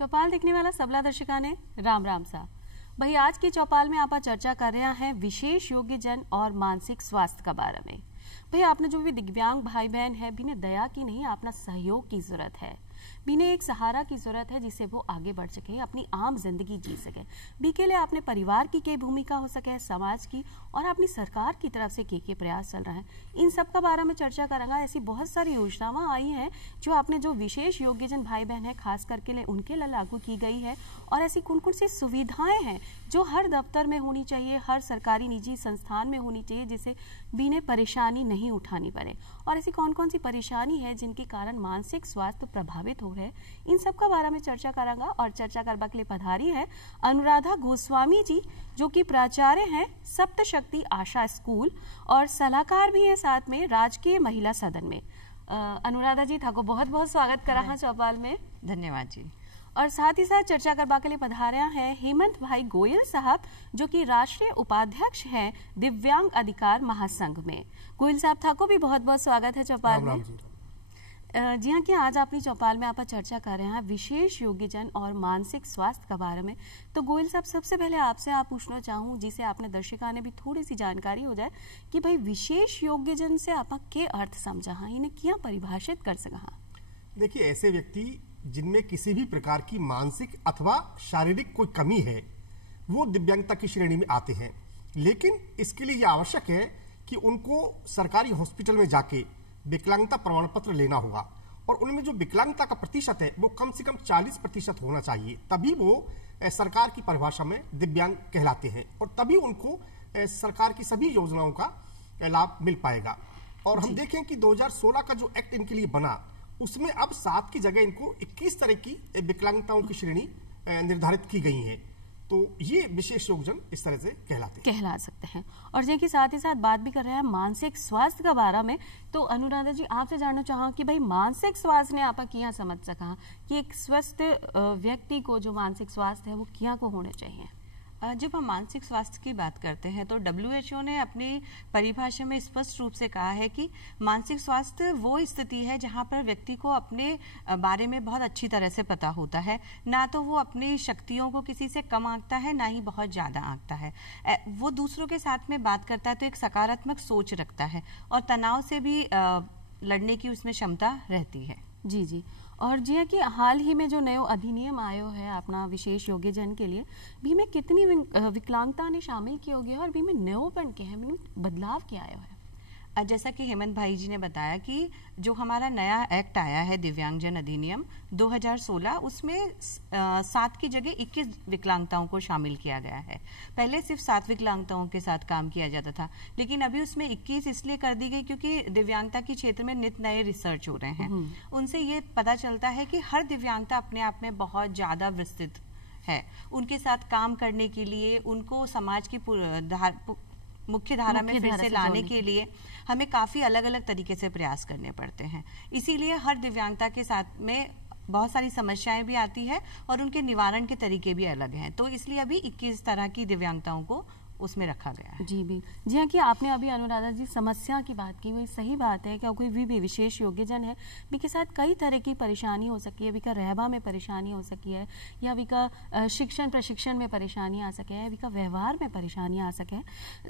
चौपाल देखने वाला सबला दर्शका ने राम राम सा भाई। आज की चौपाल में आप चर्चा कर रहे हैं विशेष योग्य जन और मानसिक स्वास्थ्य के बारे में। भाई आपने जो भी दिव्यांग भाई बहन है बिना दया की नहीं, अपना सहयोग की जरूरत है, बिना एक सहारा की जरूरत है जिससे वो आगे बढ़ सके, अपनी आम जिंदगी जी सके। बी के लिए अपने परिवार की क्या भूमिका हो सके, समाज की और अपनी सरकार की तरफ से क्या प्रयास चल रहा है, इन सब का बारे में चर्चा करेंगे। ऐसी बहुत सारी योजनाएं आई हैं जो आपने जो विशेष योग्यजन भाई बहन है खास करके लिए उनके लिए लागू की गई है, और ऐसी कौन कौन सी सुविधाएं हैं जो हर दफ्तर में होनी चाहिए, हर सरकारी निजी संस्थान में होनी चाहिए, जिससे बिना परेशानी नहीं उठानी पड़े, और ऐसी कौन कौन सी परेशानी है जिनके कारण मानसिक स्वास्थ्य प्रभावित हो रहे हैं, इन सब का बारे में चर्चा करेंगे। और चर्चा करने के लिए पधारी है अनुराधा गोस्वामी जी, जो कि प्राचार्य हैं सप्त शक्ति आशा स्कूल और सलाहकार भी हैं साथ में राजकीय महिला सदन में। अनुराधा जी थाको बहुत बहुत स्वागत करा है चौपाल में। धन्यवाद जी। और साथ ही साथ चर्चा करवा के लिए पधारे हैं हेमंत भाई गोयल साहब, जो कि राष्ट्रीय उपाध्यक्ष हैं दिव्यांग अधिकार महासंघ में। गोयल साहब थाको भी बहुत बहुत स्वागत है चौपाल में। जी हाँ, कि आज अपनी चौपाल में आप चर्चा कर रहे हैं विशेष योग्यजन और मानसिक स्वास्थ्य के बारे में। तो गोयल साहब, सबसे पहले आपसे आप पूछना चाहूँ, जिसे आपने दर्शका ने भी थोड़ी सी जानकारी हो जाए कि भाई विशेष योग्यजन से आप के अर्थ समझा, इन्हें क्या परिभाषित कर सका। देखिए, ऐसे व्यक्ति जिनमें किसी भी प्रकार की मानसिक अथवा शारीरिक कोई कमी है वो दिव्यांगता की श्रेणी में आते हैं, लेकिन इसके लिए यह आवश्यक है कि उनको सरकारी हॉस्पिटल में जाके विकलांगता प्रमाण पत्र लेना होगा, और उनमें जो विकलांगता का प्रतिशत है वो कम से कम 40% होना चाहिए, तभी वो सरकार की परिभाषा में दिव्यांग कहलाते हैं, और तभी उनको सरकार की सभी योजनाओं का लाभ मिल पाएगा। और हम देखें कि 2016 का जो एक्ट इनके लिए बना, उसमें अब 7 की जगह इनको 21 तरह की विकलांगताओं की श्रेणी निर्धारित की गई है। तो ये विशेष योग्यजन इस तरह से कहला सकते हैं। और जी के साथ ही साथ बात भी कर रहे हैं मानसिक स्वास्थ्य के बारे में। तो अनुराधा जी, आपसे जानना चाहूँ कि भाई मानसिक स्वास्थ्य ने आप क्या समझ सका कि एक स्वस्थ व्यक्ति को जो मानसिक स्वास्थ्य है वो क्या को होने चाहिए। जब हम मानसिक स्वास्थ्य की बात करते हैं तो WHO ने अपनी परिभाषा में स्पष्ट रूप से कहा है कि मानसिक स्वास्थ्य वो स्थिति है जहां पर व्यक्ति को अपने बारे में बहुत अच्छी तरह से पता होता है, ना तो वो अपनी शक्तियों को किसी से कम आंकता है, ना ही बहुत ज़्यादा आंकता है। वो दूसरों के साथ में बात करता है तो एक सकारात्मक सोच रखता है, और तनाव से भी लड़ने की उसमें क्षमता रहती है। जी जी। और जी कि हाल ही में जो नयो अधिनियम आयो है अपना विशेष योग्यजन के लिए, भी में कितनी विकलांगता ने शामिल की होगी और भी में नयोपन के है, बदलाव क्या आयो है। जैसा कि हेमंत भाई जी ने बताया कि जो हमारा नया एक्ट आया है दिव्यांगजन अधिनियम 2016, उसमें 7 की जगह 21 विकलांगताओं को शामिल किया गया है। पहले सिर्फ 7 विकलांगताओं के साथ काम किया जाता था, लेकिन अभी उसमें 21 इसलिए कर दी गई क्योंकि दिव्यांगता के क्षेत्र में नित नए रिसर्च हो रहे हैं। उनसे ये पता चलता है कि हर दिव्यांगता अपने आप में बहुत ज्यादा विस्तृत है। उनके साथ काम करने के लिए, उनको समाज की मुख्य धारा में फिर से लाने के लिए हमें काफी अलग अलग तरीके से प्रयास करने पड़ते हैं। इसीलिए हर दिव्यांगता के साथ में बहुत सारी समस्याएं भी आती है और उनके निवारण के तरीके भी अलग हैं। तो इसलिए अभी 21 तरह की दिव्यांगताओं को उसमें रखा गया है। जी भी। जी हाँ, कि आपने अभी अनुराधा जी समस्या की बात की, वही सही बात है कि कोई भी विशेष योग्यजन है भी के साथ कई तरह की परेशानी हो सकी है, विका रहबा में परेशानी हो सकी है, या विका शिक्षण प्रशिक्षण में परेशानी आ सके है, विका व्यवहार में परेशानी आ सके।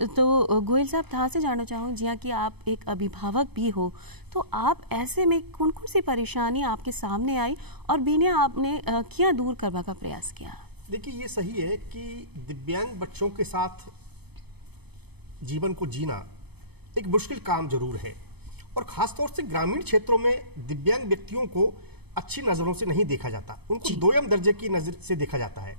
तो गोयल साहब, था से जानना चाहूँ, जी हाँ कि आप एक अभिभावक भी हो, तो आप ऐसे में कौन कौन सी परेशानी आपके सामने आई और बीने आपने क्या दूर करने का प्रयास किया। देखिए, ये सही है कि दिव्यांग बच्चों के साथ जीवन को जीना एक मुश्किल काम जरूर है, और खासतौर से ग्रामीण क्षेत्रों में दिव्यांग व्यक्तियों को अच्छी नजरों से नहीं देखा जाता, उनको दोयम दर्जे की नजर से देखा जाता है।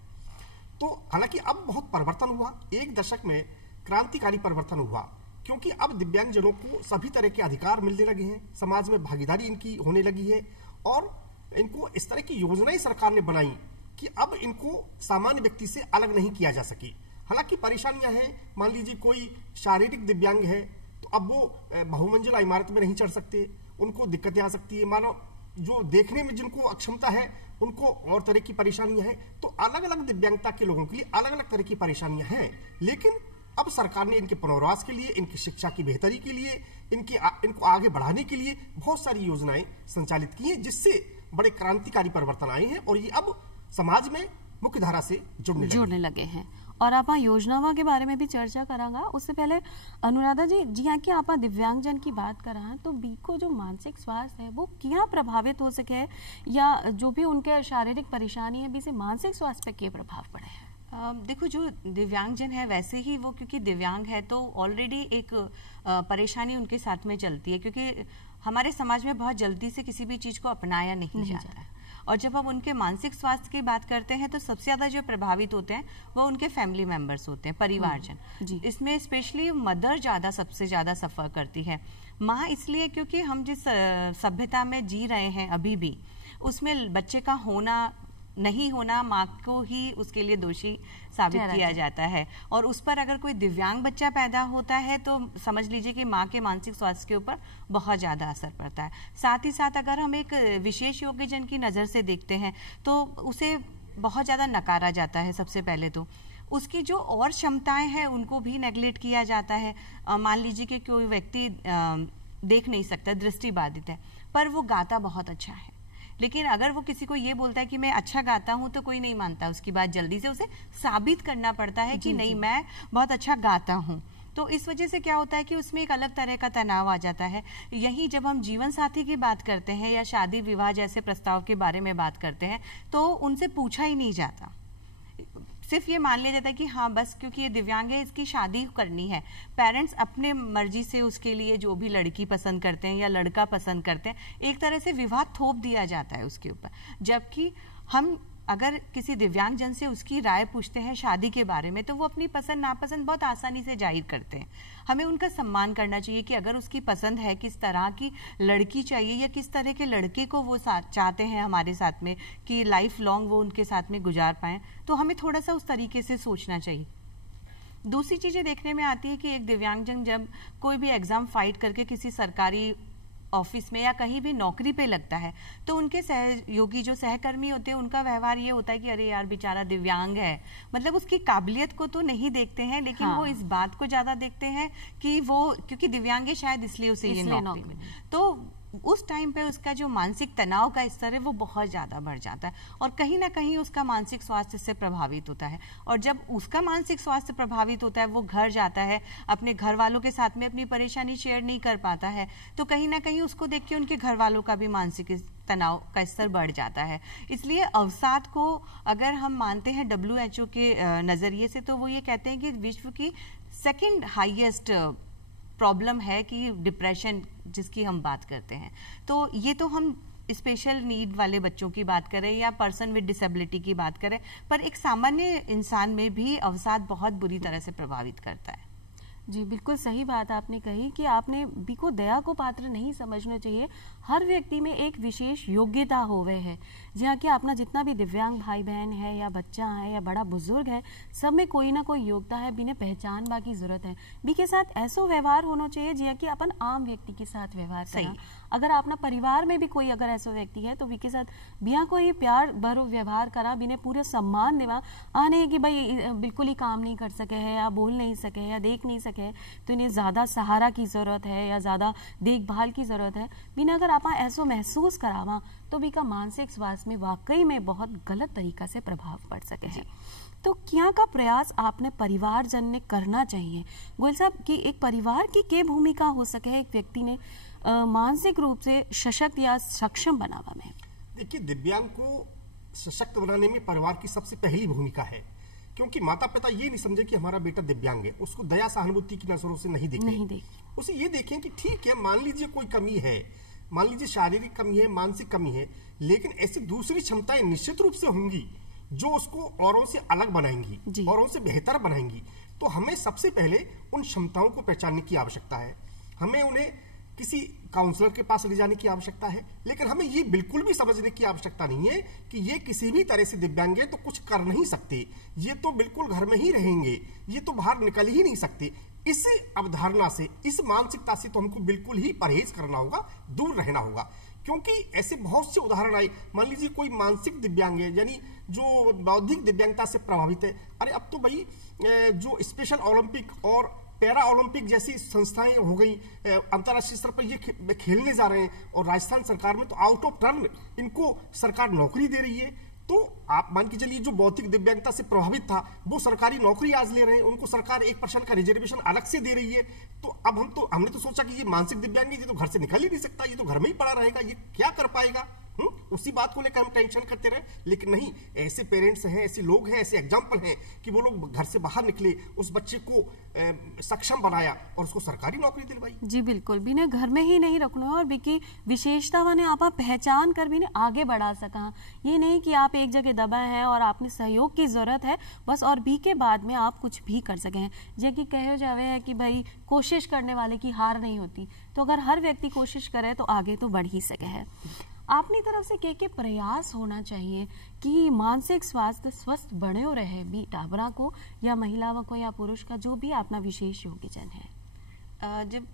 तो हालांकि अब बहुत परिवर्तन हुआ, एक दशक में क्रांतिकारी परिवर्तन हुआ, क्योंकि अब दिव्यांगजनों को सभी तरह के अधिकार मिलने लगे हैं, समाज में भागीदारी इनकी होने लगी है, और इनको इस तरह की योजनाएं सरकार ने बनाई कि अब इनको सामान्य व्यक्ति से अलग नहीं किया जा सकी। हालांकि परेशानियां हैं, मान लीजिए कोई शारीरिक दिव्यांग है तो अब वो बहुमंजिला इमारत में नहीं चढ़ सकते, उनको दिक्कतें आ सकती है। मानो जो देखने में जिनको अक्षमता है उनको और तरह की परेशानियां हैं। तो अलग अलग दिव्यांगता के लोगों के लिए अलग अलग तरह की परेशानियां हैं, लेकिन अब सरकार ने इनके पुनर्वास के लिए, इनकी शिक्षा की बेहतरी के लिए, इनको आगे बढ़ाने के लिए बहुत सारी योजनाएं संचालित की हैं, जिससे बड़े क्रांतिकारी परिवर्तन आए हैं। और ये अब समाज में मुख्य धारा से जुड़ने लगे हैं। और आप योजनाओं के बारे में भी चर्चा करांगा। उससे पहले अनुराधा जी हाँ कि आप दिव्यांगजन की बात कर रहे हैं, तो बीको जो मानसिक स्वास्थ्य है वो क्या प्रभावित हो सके है, या जो भी उनके शारीरिक परेशानी है भी से मानसिक स्वास्थ्य पे क्या प्रभाव पड़े है? देखो, जो दिव्यांगजन है वैसे ही वो क्योंकि दिव्यांग है तो ऑलरेडी एक परेशानी उनके साथ में चलती है, क्योंकि हमारे समाज में बहुत जल्दी से किसी भी चीज को अपनाया नहीं जाता है। और जब हम उनके मानसिक स्वास्थ्य की बात करते हैं तो सबसे ज्यादा जो प्रभावित होते हैं वो उनके फैमिली मेंबर्स होते हैं, परिवारजन। इसमें स्पेशली मदर सबसे ज्यादा सफर करती है। माँ इसलिए क्योंकि हम जिस सभ्यता में जी रहे हैं अभी भी, उसमें बच्चे का होना नहीं होना माँ को ही उसके लिए दोषी साबित किया जाता है। और उस पर अगर कोई दिव्यांग बच्चा पैदा होता है तो समझ लीजिए कि माँ के मानसिक स्वास्थ्य के ऊपर बहुत ज्यादा असर पड़ता है। साथ ही साथ अगर हम एक विशेष योग्यजन की नजर से देखते हैं तो उसे बहुत ज्यादा नकारा जाता है। सबसे पहले तो उसकी जो और क्षमताएं हैं उनको भी नेग्लेक्ट किया जाता है। मान लीजिए कि कोई व्यक्ति देख नहीं सकता, दृष्टि बाधित है, पर वो गाता बहुत अच्छा है, लेकिन अगर वो किसी को ये बोलता है कि मैं अच्छा गाता हूं तो कोई नहीं मानता उसकी बात, जल्दी से उसे साबित करना पड़ता है कि नहीं मैं बहुत अच्छा गाता हूं। तो इस वजह से क्या होता है कि उसमें एक अलग तरह का तनाव आ जाता है। यही जब हम जीवन साथी की बात करते हैं या शादी विवाह जैसे प्रस्ताव के बारे में बात करते हैं तो उनसे पूछा ही नहीं जाता, सिर्फ ये मान लिया जाता है कि हाँ बस क्योंकि ये दिव्यांग है इसकी शादी करनी है। पेरेंट्स अपने मर्जी से उसके लिए जो भी लड़की पसंद करते हैं या लड़का पसंद करते हैं, एक तरह से विवाह थोप दिया जाता है उसके ऊपर। जबकि हम अगर किसी दिव्यांग जन से उसकी राय पूछते हैं शादी के बारे में तो वो अपनी पसंद नापसंद बहुत आसानी से जाहिर करते हैं। हमें उनका सम्मान करना चाहिए कि अगर उसकी पसंद है किस तरह की लड़की चाहिए या किस तरह के लड़के को वो चाहते हैं हमारे साथ में कि लाइफ लॉन्ग वो उनके साथ में गुजार पाएं, तो हमें थोड़ा सा उस तरीके से सोचना चाहिए। दूसरी चीजें देखने में आती है कि एक दिव्यांगजन जब कोई भी एग्जाम फाइट करके किसी सरकारी ऑफिस में या कहीं भी नौकरी पे लगता है तो उनके सहयोगी जो सहकर्मी होते हैं उनका व्यवहार ये होता है कि अरे यार बेचारा दिव्यांग है, मतलब उसकी काबिलियत को तो नहीं देखते हैं लेकिन वो इस बात को ज्यादा देखते हैं कि वो क्योंकि दिव्यांग है शायद इसलिए उसे ये नौकरी मिले। तो उस टाइम पे उसका जो मानसिक तनाव का स्तर है वो बहुत ज्यादा बढ़ जाता है और कहीं ना कहीं उसका मानसिक स्वास्थ्य से प्रभावित होता है। और जब उसका मानसिक स्वास्थ्य प्रभावित होता है वो घर जाता है, अपने घर वालों के साथ में अपनी परेशानी शेयर नहीं कर पाता है, तो कहीं ना कहीं उसको देख के उनके घर वालों का भी मानसिक तनाव का स्तर बढ़ जाता है। इसलिए अवसाद को अगर हम मानते हैं WHO के नजरिए से तो वो ये कहते हैं कि विश्व की सेकेंड हाईएस्ट प्रॉब्लम है कि डिप्रेशन जिसकी हम बात करते हैं। तो ये तो हम स्पेशल नीड वाले बच्चों की बात करें या पर्सन विद डिसेबिलिटी की बात करें, पर एक सामान्य इंसान में भी अवसाद बहुत बुरी तरह से प्रभावित करता है। जी बिल्कुल सही बात आपने कही कि आपने बी को दया को पात्र नहीं समझना चाहिए। हर व्यक्ति में एक विशेष योग्यता होवे है, जहाँ कि अपना जितना भी दिव्यांग भाई बहन है या बच्चा है या बड़ा बुजुर्ग है, सब में कोई ना कोई योग्यता है, बिना पहचान बा की जरूरत है। बी के साथ ऐसा व्यवहार होना चाहिए जिया कि अपन आम व्यक्ति के साथ व्यवहार करें। अगर अपना परिवार में भी कोई अगर ऐसा व्यक्ति है तो बी के साथ बिया कोई प्यार भरो व्यवहार करा, बिने पूरे सम्मान देवा, आने कि भाई बिल्कुल ही काम नहीं कर सके है या बोल नहीं सके या देख नहीं सके तो इन्हें ज्यादा सहारा की जरूरत है या ज्यादा देखभाल की जरूरत है, बिना अगर आप ऐसा महसूस करावा तो भी का मानसिक स्वास्थ्य में वाकई में बहुत गलत तरीका से प्रभाव पड़ सके है। तो क्या का प्रयास आपने परिवार जन ने करना चाहिए गोयल साहब कि एक परिवार की क्या भूमिका हो सके एक व्यक्ति ने मानसिक रूप से सशक्त या सक्षम बनावा में? देखिए, दिव्यांग को सशक्त बनाने में परिवार की सबसे पहली भूमिका है, क्योंकि माता पिता ये नहीं समझे कि हमारा बेटा दिव्यांग है, उसको दया सहानुभूति की नजरों से नहीं देखें। उसे ये देखें कि ठीक है, मान लीजिए कोई कमी है, मान लीजिए शारीरिक कमी है, मानसिक कमी है, लेकिन ऐसी दूसरी क्षमताएं निश्चित रूप से होंगी जो उसको औरों से अलग बनाएंगी, औरों से बेहतर बनाएंगी। तो हमें सबसे पहले उन क्षमताओं को पहचानने की आवश्यकता है। हमें उन्हें किसी काउंसलर के पास ले जाने की आवश्यकता है, लेकिन हमें ये बिल्कुल भी समझने की आवश्यकता नहीं है कि ये किसी भी तरह से दिव्यांग है तो कुछ कर नहीं सकते, ये तो बिल्कुल घर में ही रहेंगे, ये तो बाहर निकल ही नहीं सकते। इस अवधारणा से, इस मानसिकता से तो हमको बिल्कुल ही परहेज करना होगा, दूर रहना होगा, क्योंकि ऐसे बहुत से उदाहरण आए। मान लीजिए कोई मानसिक दिव्यांग है, यानी जो बौद्धिक दिव्यांगता से प्रभावित है, अरे अब तो भाई जो स्पेशल ओलंपिक और पैरा ओलंपिक जैसी संस्थाएं हो गई, अंतर्राष्ट्रीय स्तर पर ये खेलने जा रहे हैं और राजस्थान सरकार में तो आउट ऑफ टर्न इनको सरकार नौकरी दे रही है। तो आप मान के चलिए जो भौतिक दिव्यांगता से प्रभावित था वो सरकारी नौकरी आज ले रहे हैं, उनको सरकार 1% का रिजर्वेशन अलग से दे रही है। तो अब हमने तो सोचा कि ये मानसिक दिव्यांग ये तो घर से निकल ही नहीं सकता, ये तो घर में ही पड़ा रहेगा, ये क्या कर पाएगा। उसी बात को लेकर हम टेंशन करते रहे, लेकिन नहीं, ऐसे पेरेंट्स हैं, ऐसे लोग हैं, ऐसे एग्जाम्पल हैं कि वो लोग घर से बाहर निकले, उस बच्चे को सक्षम बनाया और उसको सरकारी नौकरी दिलवाई। जी बिल्कुल, भी ने घर में ही नहीं रखना है और बीकी विशेषता ने आप पहचान कर भी ने आगे बढ़ा सका। ये नहीं कि आप एक जगह दबा है और आपने सहयोग की जरूरत है बस, और भी के बाद में आप कुछ भी कर सके हैं। जे कि कहे जावे है कि भाई कोशिश करने वाले की हार नहीं होती, तो अगर हर व्यक्ति कोशिश करे तो आगे तो बढ़ ही सके है। अपनी तरफ से के प्रयास होना चाहिए कि मानसिक स्वास्थ्य स्वस्थ बने रहे, भी टाबरा को या महिला को या पुरुष का, जो भी अपना विशेष योग्यजन है। जब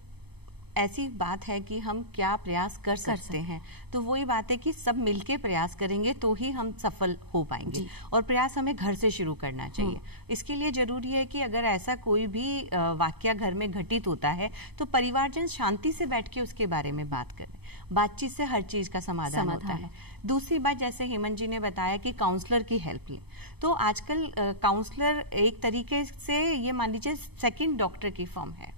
ऐसी बात है कि हम क्या प्रयास कर सकते हैं, तो वही बात है कि सब मिलके प्रयास करेंगे तो ही हम सफल हो पाएंगे, और प्रयास हमें घर से शुरू करना चाहिए। इसके लिए जरूरी है कि अगर ऐसा कोई भी वाकया घर में घटित होता है तो परिवारजन शांति से बैठ के उसके बारे में बात करें। बातचीत से हर चीज का समाधान होता है। दूसरी बात, जैसे हेमंत जी ने बताया कि काउंसलर की हेल्प लें, तो आजकल काउंसलर एक तरीके से ये मान लीजिए सेकंड डॉक्टर की फॉर्म है,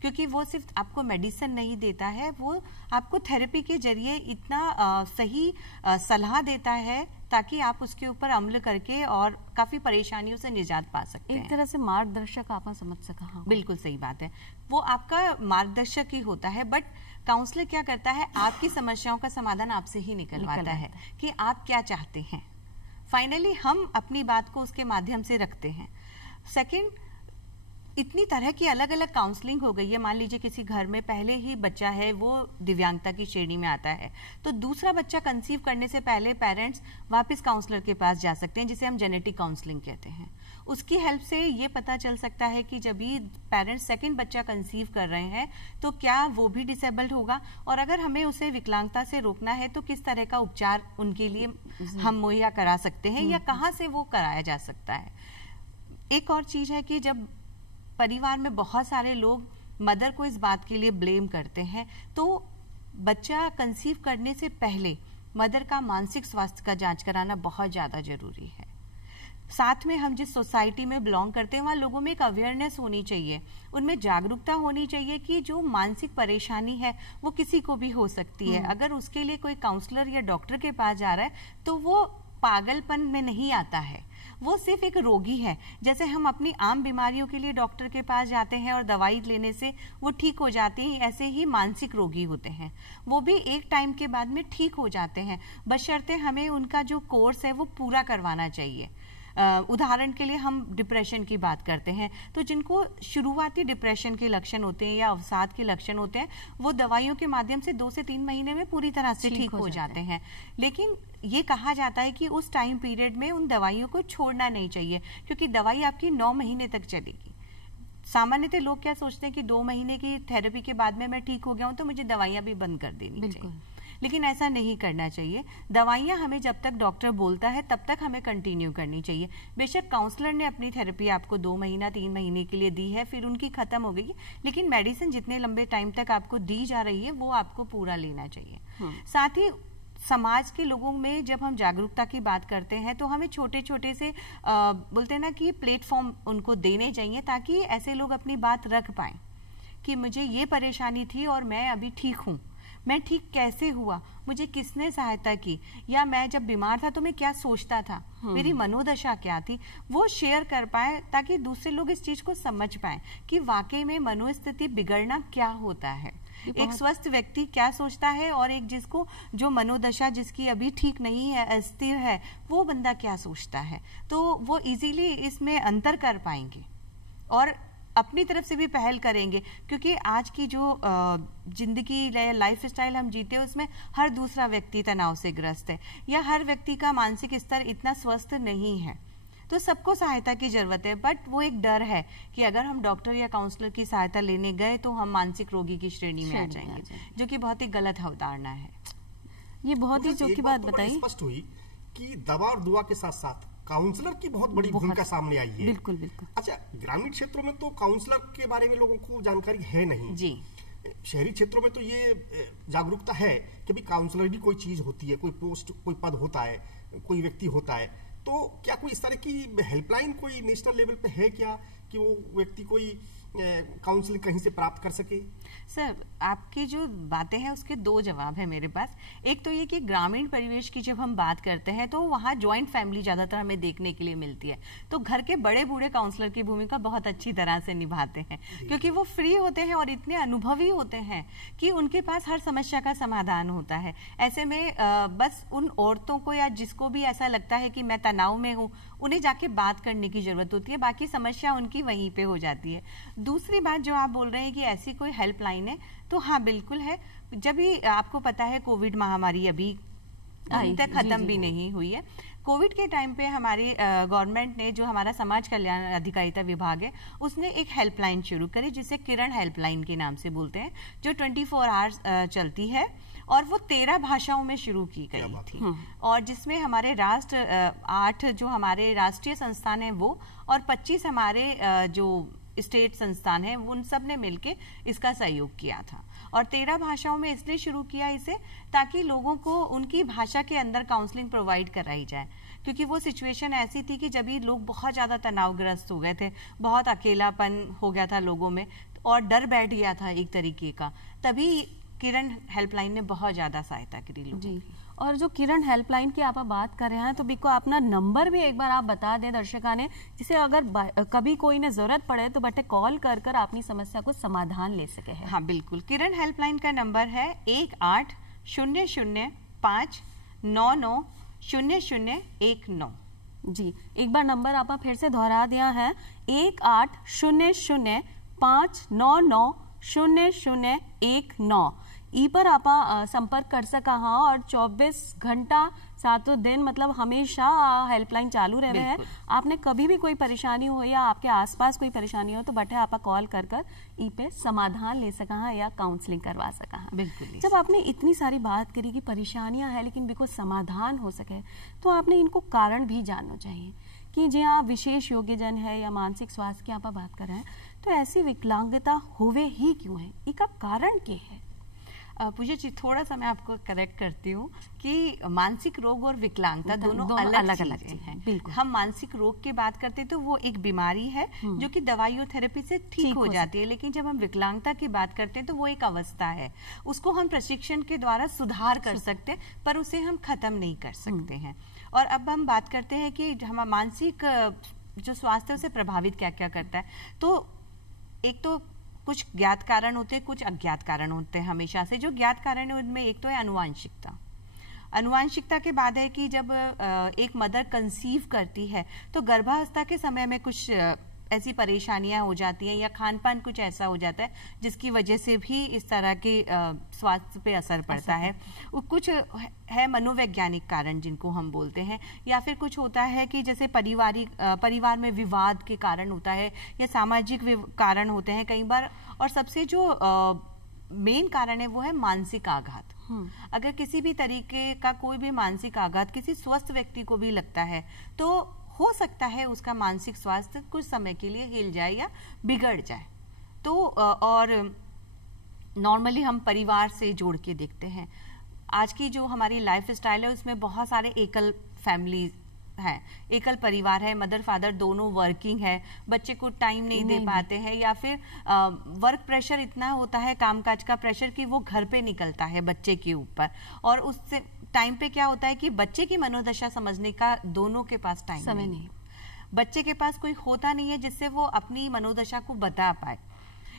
क्योंकि वो सिर्फ आपको मेडिसिन नहीं देता है, वो आपको थेरेपी के जरिए इतना सही सलाह देता है ताकि आप उसके ऊपर अमल करके और काफी परेशानियों से निजात पा सकते हैं। एक तरह से मार्गदर्शक आप समझ सका। हाँ, बिल्कुल सही बात है, वो आपका मार्गदर्शक ही होता है। बट काउंसलर क्या करता है, आपकी समस्याओं का समाधान आपसे ही निकलवाता है कि आप क्या चाहते हैं। फाइनली हम अपनी बात को उसके माध्यम से रखते हैं। सेकंड, इतनी तरह की अलग अलग काउंसलिंग हो गई है। मान लीजिए किसी घर में पहले ही बच्चा है वो दिव्यांगता की श्रेणी में आता है, तो दूसरा बच्चा कंसीव करने से पहले पेरेंट्स वापस काउंसलर के पास जा सकते हैं, जिसे हम जेनेटिक काउंसलिंग कहते हैं। उसकी हेल्प से ये पता चल सकता है कि जब भी पेरेंट्स सेकंड बच्चा कंसीव कर रहे हैं तो क्या वो भी डिसेबल्ड होगा, और अगर हमें उसे विकलांगता से रोकना है तो किस तरह का उपचार उनके लिए हम मुहैया करा सकते हैं या कहाँ से वो कराया जा सकता है। एक और चीज है कि जब परिवार में बहुत सारे लोग मदर को इस बात के लिए ब्लेम करते हैं, तो बच्चा कंसीव करने से पहले मदर का मानसिक स्वास्थ्य का जांच कराना बहुत ज्यादा जरूरी है। साथ में हम जिस सोसाइटी में बिलोंग करते हैं वहाँ लोगों में एक अवेयरनेस होनी चाहिए, उनमें जागरूकता होनी चाहिए कि जो मानसिक परेशानी है वो किसी को भी हो सकती है। अगर उसके लिए कोई काउंसलर या डॉक्टर के पास जा रहा है तो वो पागलपन में नहीं आता है, वो सिर्फ एक रोगी है। जैसे हम अपनी आम बीमारियों के लिए डॉक्टर के पास जाते हैं और दवाई लेने से वो ठीक हो जाती है, ऐसे ही मानसिक रोगी होते हैं, वो भी एक टाइम के बाद में ठीक हो जाते हैं, बशर्ते हमें उनका जो कोर्स है वो पूरा करवाना चाहिए। उदाहरण के लिए हम डिप्रेशन की बात करते हैं, तो जिनको शुरुआती डिप्रेशन के लक्षण होते हैं या अवसाद के लक्षण होते हैं वो दवाइयों के माध्यम से 2 से 3 महीने में पूरी तरह से ठीक हो जाते हैं। लेकिन ये कहा जाता है कि उस टाइम पीरियड में उन दवाइयों को छोड़ना नहीं चाहिए, क्योंकि दवाई आपकी 9 महीने तक चलेगी। सामान्यतः लोग क्या सोचते हैं कि 2 महीने की थेरेपी के बाद में मैं ठीक हो गया हूं तो मुझे दवाइयां भी बंद कर देनी चाहिए, लेकिन ऐसा नहीं करना चाहिए। दवाइयां हमें जब तक डॉक्टर बोलता है तब तक हमें कंटिन्यू करनी चाहिए। बेशक काउंसलर ने अपनी थेरेपी आपको 2 महीना 3 महीने के लिए दी है, फिर उनकी खत्म हो गई, लेकिन मेडिसिन जितने लंबे टाइम तक आपको दी जा रही है वो आपको पूरा लेना चाहिए। साथ ही समाज के लोगों में जब हम जागरूकता की बात करते हैं तो हमें छोटे छोटे से बोलते हैं ना कि प्लेटफॉर्म उनको देने चाहिए, ताकि ऐसे लोग अपनी बात रख पाएं कि मुझे ये परेशानी थी और मैं अभी ठीक हूँ, मैं ठीक कैसे हुआ, मुझे किसने सहायता की, या मैं जब बीमार था तो मैं क्या सोचता था, मेरी मनोदशा क्या थी, वो शेयर कर पाए ताकि दूसरे लोग इस चीज को समझ पाए कि वाकई में मनोस्थिति बिगड़ना क्या होता है, एक स्वस्थ व्यक्ति क्या सोचता है और एक जिसको जो मनोदशा जिसकी अभी ठीक नहीं है, अस्थिर है, वो बंदा क्या सोचता है। तो वो इजीली इसमें अंतर कर पाएंगे और अपनी तरफ से भी पहल करेंगे, क्योंकि आज की जो जिंदगी लाइफ स्टाइल हम जीते हैं उसमें हर दूसरा व्यक्ति तनाव से ग्रस्त है या हर व्यक्ति का मानसिक स्तर इतना स्वस्थ नहीं है, तो सबको सहायता की जरूरत है। बट वो एक डर है कि अगर हम डॉक्टर या काउंसलर की सहायता लेने गए तो हम मानसिक रोगी की श्रेणी में आ जाएंगे, जो कि बहुत ही गलत अवधारणा है। ये बहुत ही जो की बात बताई, स्पष्ट हुई कि दवा और दुआ के साथ साथ काउंसलर की बहुत बड़ी भूमिका सामने आई है। बिल्कुल बिल्कुल। अच्छा, ग्रामीण क्षेत्रों में तो काउंसलर के बारे में लोगों को जानकारी है नहीं जी। शहरी क्षेत्रों में तो ये जागरूकता है कि भी काउंसलर भी कोई चीज होती है, कोई पोस्ट कोई पद होता है, कोई व्यक्ति होता है, तो क्या कोई इस तरह की हेल्पलाइन कोई नेशनल लेवल पे है क्या कि वो व्यक्ति कोई काउंसलिंग कहीं से प्राप्त कर सके? सर, आपकी जो बातें हैं उसके दो जवाब है मेरे पास। एक तो ये कि ग्रामीण परिवेश की जब हम बात करते हैं तो वहाँ जॉइंट फैमिली ज़्यादातर हमें देखने के लिए मिलती है, तो घर के बड़े बूढ़े काउंसलर की भूमिका बहुत अच्छी तरह से निभाते हैं, क्योंकि वो फ्री होते हैं और इतने अनुभवी होते हैं कि उनके पास हर समस्या का समाधान होता है। ऐसे में बस उन औरतों को या जिसको भी ऐसा लगता है कि मैं तनाव में हूँ, उन्हें जाके बात करने की जरूरत होती है, बाकी समस्या उनकी वहीं पे हो जाती है। दूसरी बात जो आप बोल रहे हैं कि ऐसी कोई हेल्पलाइन है, तो हाँ बिल्कुल है। जब भी आपको पता है कोविड महामारी अभी तक खत्म भी नहीं हुई है, कोविड के टाइम पे हमारे गवर्नमेंट ने, जो हमारा समाज कल्याण अधिकारिता विभाग है, उसने एक हेल्पलाइन शुरू करी जिसे किरण हेल्पलाइन के नाम से बोलते हैं, जो 24 आवर्स चलती है और वो 13 भाषाओं में शुरू की गई थी, और जिसमें हमारे 8 जो हमारे राष्ट्रीय संस्थान है वो और 25 हमारे जो स्टेट संस्थान है उन सब ने मिलके इसका सहयोग किया था। और 13 भाषाओं में इसलिए शुरू किया इसे ताकि लोगों को उनकी भाषा के अंदर काउंसलिंग प्रोवाइड कराई जाए, क्योंकि वो सिचुएशन ऐसी थी कि जब ये लोग बहुत ज़्यादा तनावग्रस्त हो गए थे, बहुत अकेलापन हो गया था लोगों में और डर बैठ गया था एक तरीके का, तभी किरण हेल्पलाइन ने बहुत ज़्यादा सहायता करी लोगों की। और जो किरण हेल्पलाइन की आप बात कर रहे हैं, तो बिको अपना नंबर भी एक बार आप बता दें दर्शका ने, जिसे अगर कभी कोई ने जरूरत पड़े तो बटे कॉल कर कर अपनी समस्या को समाधान ले सके है। हाँ बिल्कुल, किरण हेल्पलाइन का नंबर है 1800-599-0019। जी, एक बार नंबर आप फिर से दोहरा दिया है, 1800-599-0019 ई पर आप संपर्क कर सका। हाँ, और 24 घंटा 7 दिन मतलब हमेशा हेल्पलाइन चालू रहे हैं। आपने कभी भी कोई परेशानी हो या आपके आसपास कोई परेशानी हो तो बटे आप कॉल कर कर ई पे समाधान ले सका हाँ या काउंसलिंग करवा सका हाँ। बिल्कुल। जब आपने इतनी सारी बात करी कि परेशानियां हैं लेकिन बिल्कुल समाधान हो सके, तो आपने इनको कारण भी जानना चाहिए कि जी हाँ विशेष योग्यजन है या मानसिक स्वास्थ्य की आप बात कर रहे हैं, तो ऐसी विकलांगता होवे ही क्यों है, इसका कारण क्या है? पूजा जी, थोड़ा सा मैं आपको करेक्ट करती हूँ कि मानसिक रोग और विकलांगता दोनों अलग चीजें हैं। हम मानसिक रोग की बात करते हैं तो वो एक बीमारी है जो कि दवाई और थेरेपी से ठीक हो जाती है, लेकिन जब हम विकलांगता की बात करते हैं तो वो एक अवस्था है, उसको हम प्रशिक्षण के द्वारा सुधार कर सकते हैं पर उसे हम खत्म नहीं कर सकते हैं। और अब हम बात करते हैं कि हम मानसिक जो स्वास्थ्य उसे प्रभावित क्या क्या करता है, तो एक तो कुछ ज्ञात कारण होते हैं, कुछ अज्ञात कारण होते हैं। हमेशा से जो ज्ञात कारण है उनमें एक तो है अनुवांशिकता। अनुवांशिकता के बाद है कि जब एक मदर कंसीव करती है तो गर्भावस्था के समय में कुछ ऐसी परेशानियां हो जाती हैं या खान पान कुछ ऐसा हो जाता है जिसकी वजह से भी इस तरह के स्वास्थ्य पे असर पड़ता है। कुछ है मनोवैज्ञानिक कारण जिनको हम बोलते हैं, या फिर कुछ होता है कि जैसे परिवार में विवाद के कारण होता है या सामाजिक कारण होते हैं कई बार। और सबसे जो मेन कारण है वो है मानसिक आघात। अगर किसी भी तरीके का कोई भी मानसिक आघात किसी स्वस्थ व्यक्ति को भी लगता है तो हो सकता है उसका मानसिक स्वास्थ्य कुछ समय के लिए हिल जाए या बिगड़ जाए। तो और नॉर्मली हम परिवार से जोड़ के देखते हैं। आज की जो हमारी लाइफ स्टाइल है उसमें बहुत सारे एकल फैमिली हैं, एकल परिवार है, मदर फादर दोनों वर्किंग है, बच्चे को टाइम नहीं दे पाते हैं, या फिर वर्क प्रेशर इतना होता है, कामकाज का प्रेशर कि वो घर पे निकलता है बच्चे के ऊपर, और उससे टाइम पे क्या होता है कि बच्चे की मनोदशा समझने का दोनों के पास टाइम समय नहीं, बच्चे के पास कोई होता नहीं है जिससे वो अपनी मनोदशा को बता पाए।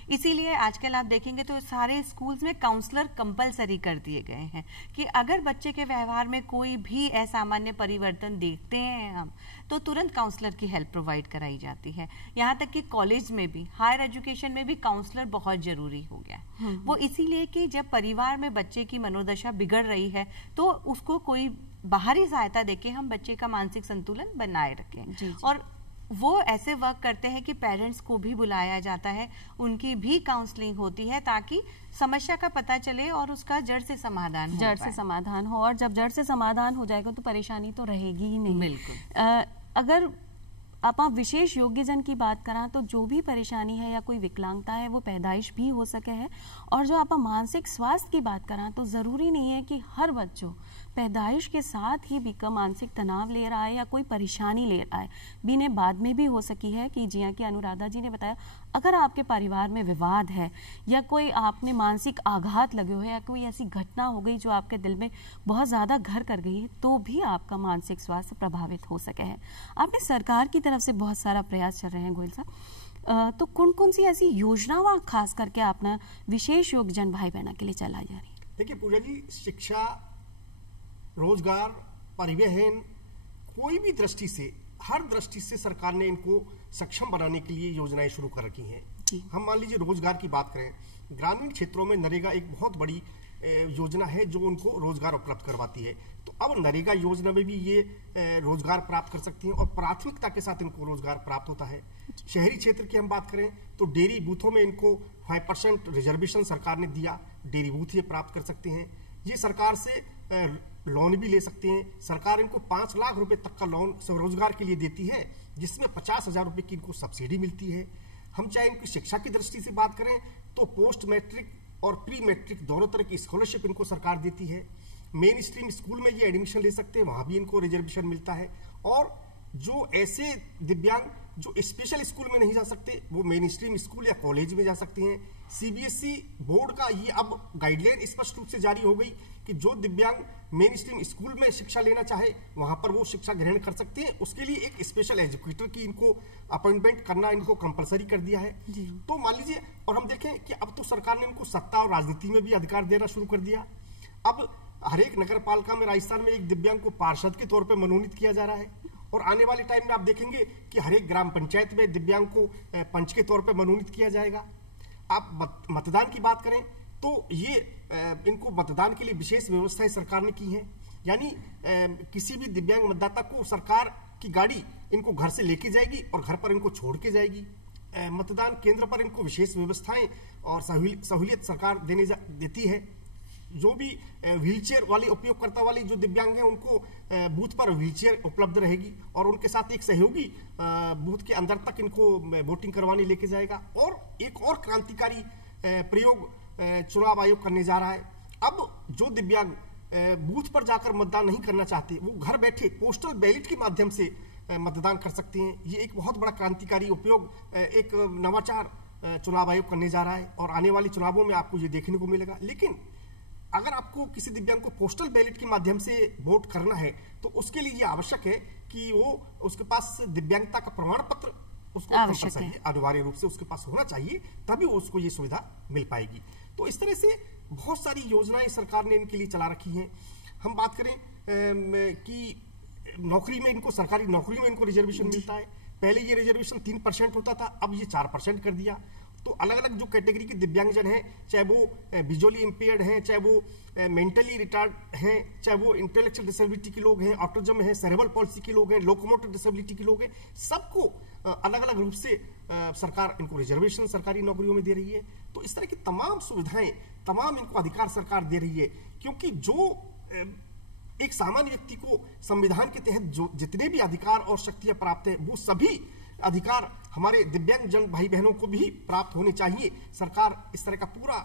इसीलिए आजकल आप देखेंगे तो सारे स्कूल्स में काउंसलर कंपलसरी कर दिए गए हैं कि अगर बच्चे के व्यवहार में कोई भी असामान्य परिवर्तन देखते हैं हम तो तुरंत काउंसलर की हेल्प प्रोवाइड कराई जाती है। यहाँ तक कि कॉलेज में भी, हायर एजुकेशन में भी काउंसलर बहुत जरूरी हो गया। वो इसीलिए कि जब परिवार में बच्चे की मनोदशा बिगड़ रही है तो उसको कोई बाहरी सहायता देके हम बच्चे का मानसिक संतुलन बनाए रखें। और वो ऐसे वर्क करते हैं कि पेरेंट्स को भी बुलाया जाता है, उनकी भी काउंसलिंग होती है ताकि समस्या का पता चले और उसका जड़ से समाधान हो। और जब जड़ से समाधान हो जाएगा तो परेशानी तो रहेगी ही नहीं। बिल्कुल। अगर आप विशेष योग्यजन की बात करा तो जो भी परेशानी है या कोई विकलांगता है वो पैदाइश भी हो सके है। और जो आप मानसिक स्वास्थ्य की बात करा तो ज़रूरी नहीं है कि हर बच्चों पैदाइश के साथ ही भी मानसिक तनाव ले रहा है या कोई परेशानी ले रहा है, बीने बाद में भी हो सकी है कि जिया कि अनुराधा जी ने बताया, अगर आपके परिवार में विवाद है या कोई आपने मानसिक आघात लगे हो या कोई ऐसी घटना हो गई जो आपके दिल में बहुत ज़्यादा घर कर गई है, तो भी आपका मानसिक स्वास्थ्य प्रभावित हो सके है। आपने सरकार की तरफ से बहुत सारा प्रयास चल रहे हैं गोयल साहब, तो कौन कौन सी ऐसी योजनाएं खास करके आपने विशेष योग्यजन भाई बहनों के लिए चलाई जा रही है? देखिए पूजा जी, शिक्षा, रोजगार, परिवहन, कोई भी दृष्टि से, हर दृष्टि से सरकार ने इनको सक्षम बनाने के लिए योजनाएं शुरू कर रखी हैं। हम मान लीजिए रोजगार की बात करें, ग्रामीण क्षेत्रों में नरेगा एक बहुत बड़ी योजना है जो उनको रोजगार उपलब्ध करवाती है। तो अब नरेगा योजना में भी ये रोजगार प्राप्त कर सकती हैं और प्राथमिकता के साथ इनको रोजगार प्राप्त होता है। शहरी क्षेत्र की हम बात करें तो डेयरी बूथों में इनको 5% रिजर्वेशन सरकार ने दिया, डेयरी बूथ ये प्राप्त कर सकते हैं। ये सरकार से लोन भी ले सकते हैं। सरकार इनको 5 लाख रुपए तक का लोन स्वरोजगार के लिए देती है, जिसमें 50,000 रुपए की इनको सब्सिडी मिलती है। हम चाहे इनकी शिक्षा की दृष्टि से बात करें तो पोस्ट मैट्रिक और प्री मैट्रिक दोनों तरह की स्कॉलरशिप इनको सरकार देती है। मेन स्ट्रीम स्कूल में ये एडमिशन ले सकते हैं, वहां भी इनको रिजर्वेशन मिलता है। और जो ऐसे दिव्यांग जो स्पेशल स्कूल में नहीं जा सकते, वो मेन स्ट्रीम स्कूल या कॉलेज में जा सकते हैं। सीबीएसई बोर्ड का ये अब गाइडलाइन स्पष्ट रूप से जारी हो गई कि जो दिव्यांग मेन स्ट्रीम स्कूल में शिक्षा लेना चाहे वहां पर वो शिक्षा ग्रहण कर सकते हैं। उसके लिए एक स्पेशल एजुकेटर की इनको अपॉइंटमेंट करना इनको कंपलसरी कर दिया है। तो मान लीजिए, और हम देखें कि अब तो सरकार ने इनको सत्ता और राजनीति में भी अधिकार देना शुरू कर दिया। अब हर एक नगर पालिका में राजस्थान में एक दिव्यांग को पार्षद के तौर पर मनोनीत किया जा रहा है। और आने वाले टाइम में आप देखेंगे कि हर एक ग्राम पंचायत में दिव्यांग को पंच के तौर पर मनोनीत किया जाएगा। आप मतदान की बात करें तो ये इनको मतदान के लिए विशेष व्यवस्थाएं सरकार ने की हैं। यानी किसी भी दिव्यांग मतदाता को सरकार की गाड़ी इनको घर से लेके जाएगी और घर पर इनको छोड़ के जाएगी। मतदान केंद्र पर इनको विशेष व्यवस्थाएं और सहूलियत सरकार देती है। जो भी व्हीलचेयर वाले उपयोगकर्ता वाले जो दिव्यांग हैं उनको बूथ पर व्हीलचेयर उपलब्ध रहेगी और उनके साथ एक सहयोगी बूथ के अंदर तक इनको वोटिंग करवाने लेके जाएगा। और एक और क्रांतिकारी प्रयोग चुनाव आयोग करने जा रहा है। अब जो दिव्यांग बूथ पर जाकर मतदान नहीं करना चाहते, वो घर बैठे पोस्टल बैलेट के माध्यम से मतदान कर सकते हैं। ये एक बहुत बड़ा क्रांतिकारी उपयोग, एक नवाचार चुनाव आयोग करने जा रहा है और आने वाले चुनावों में आपको ये देखने को मिलेगा। लेकिन अगर आपको किसी दिव्यांग को पोस्टल बैलेट के माध्यम से वोट करना है तो उसके लिए ये आवश्यक है कि वो उसके पास दिव्यांगता का प्रमाण पत्र उसको अनिवार्य रूप से उसके पास होना चाहिए, तभी उसको ये सुविधा मिल पाएगी। तो इस तरह से बहुत सारी योजनाएं सरकार ने इनके लिए चला रखी हैं। हम बात करें कि नौकरी में इनको, सरकारी नौकरी में इनको रिजर्वेशन मिलता है। पहले ये रिजर्वेशन 3% होता था, अब ये 4% कर दिया। तो अलग अलग जो कैटेगरी के दिव्यांगजन हैं, चाहे वो विजुअली इम्पेयर्ड हैं, चाहे वो मेंटली रिटार्ड हैं, चाहे वो इंटेलेक्चुअल डिसेबिलिटी के लोग हैं, ऑटिज्म है, सेरेब्रल पॉलिसी के लोग हैं, लोकोमोटर डिसेबिलिटी के लोग हैं, सबको अलग अलग रूप से सरकार इनको रिजर्वेशन सरकारी नौकरियों में दे रही है। तो इस तरह की तमाम सुविधाएं, तमाम इनको अधिकार सरकार दे रही है। क्योंकि जो एक सामान्य व्यक्ति को संविधान के तहत जो जितने भी अधिकार और शक्तियां प्राप्त हैं, वो सभी अधिकार हमारे दिव्यांग जन भाई बहनों को भी प्राप्त होने चाहिए। सरकार इस तरह का पूरा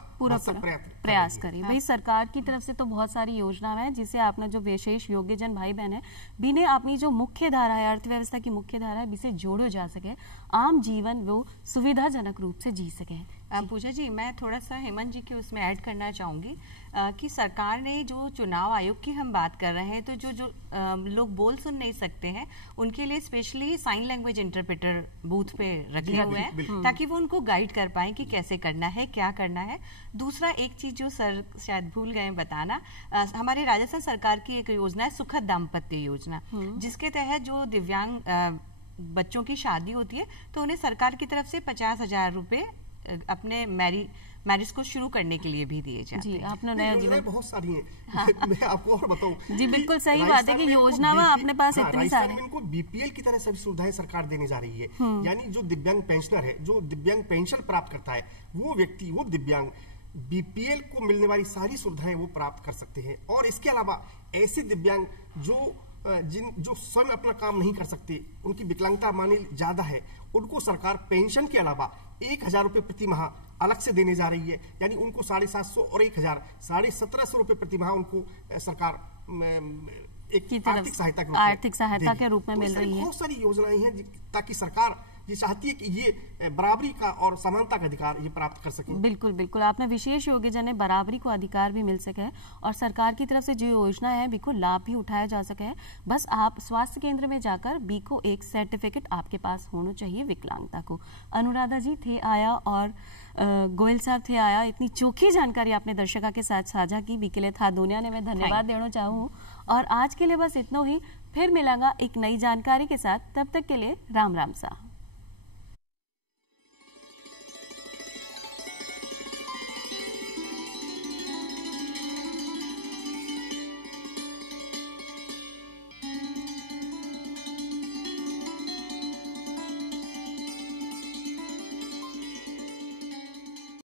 प्रयास करे। भाई सरकार की तरफ से तो बहुत सारी योजना है जिसे आपने जो विशेष योग्यजन भाई बहन है बिने अपनी जो मुख्य धारा है, अर्थव्यवस्था की मुख्य धारा है, इसे जोड़ो जा सके, आम जीवन वो सुविधाजनक रूप से जी सके। पूजा जी, मैं थोड़ा सा हेमंत जी के उसमें ऐड करना चाहूंगी कि सरकार ने जो चुनाव आयोग की हम बात कर रहे हैं, तो जो लोग बोल सुन नहीं सकते हैं उनके लिए specially sign language interpreter booth पे रखे हुए हैं ताकि वो उनको गाइड कर पाए कि कैसे करना है, क्या करना है। दूसरा एक चीज जो सर शायद भूल गए बताना, हमारे राजस्थान सरकार की एक योजना है सुखद दाम्पत्य योजना, जिसके तहत जो दिव्यांग बच्चों की शादी होती है तो उन्हें सरकार की तरफ से 50,000 रुपए अपने मैरिज को शुरू करने के लिए भी दिए जाते हैं। आपने नया जीवन बहुत सारी हैं। मैं आपको और बताऊं जी, बिल्कुल सही बात है कि योजना में अपने पास इतनी सारी, इनको बीपीएल की तरह सभी सुविधाएं सरकार देने जा रही है। यानी जो दिव्यांग पेंशनर है, जो दिव्यांग पेंशन प्राप्त करता है, वो व्यक्ति, वो दिव्यांग बीपीएल को मिलने वाली सारी सुविधाएं वो प्राप्त कर सकते हैं। और इसके अलावा ऐसे दिव्यांग जो जो स्वयं अपना काम नहीं कर सकते, उनकी विकलांगता मानी ज्यादा है, उनको सरकार पेंशन के अलावा 1,000 रुपये प्रति माह अलग से देने जा रही है। यानी उनको 750 और 1,000 1,750 रुपये प्रति माह उनको सरकार एक आर्थिक सहायता के रूप में मिल रही है। बहुत सारी योजनाएं हैं ताकि सरकार ये चाहती है कि ये बराबरी का और समानता का अधिकार ये प्राप्त कर सके। बिल्कुल बिल्कुल, आपने विशेष योग्यजन बराबरी को अधिकार भी मिल सके और सरकार की तरफ से जो योजना है बी को लाभ भी उठाया जा सके। बस आप स्वास्थ्य केंद्र में जाकर बी को एक सर्टिफिकेट आपके पास होना चाहिए विकलांगता को। अनुराधा जी थे आया और गोयल साहब थे आया, इतनी चोखी जानकारी आपने दर्शका के साथ साझा की, बी के लिए था दुनिया ने मैं धन्यवाद देना चाहूँ। और आज के लिए बस इतना ही, फिर मिलांगा एक नई जानकारी के साथ, तब तक के लिए राम राम सा।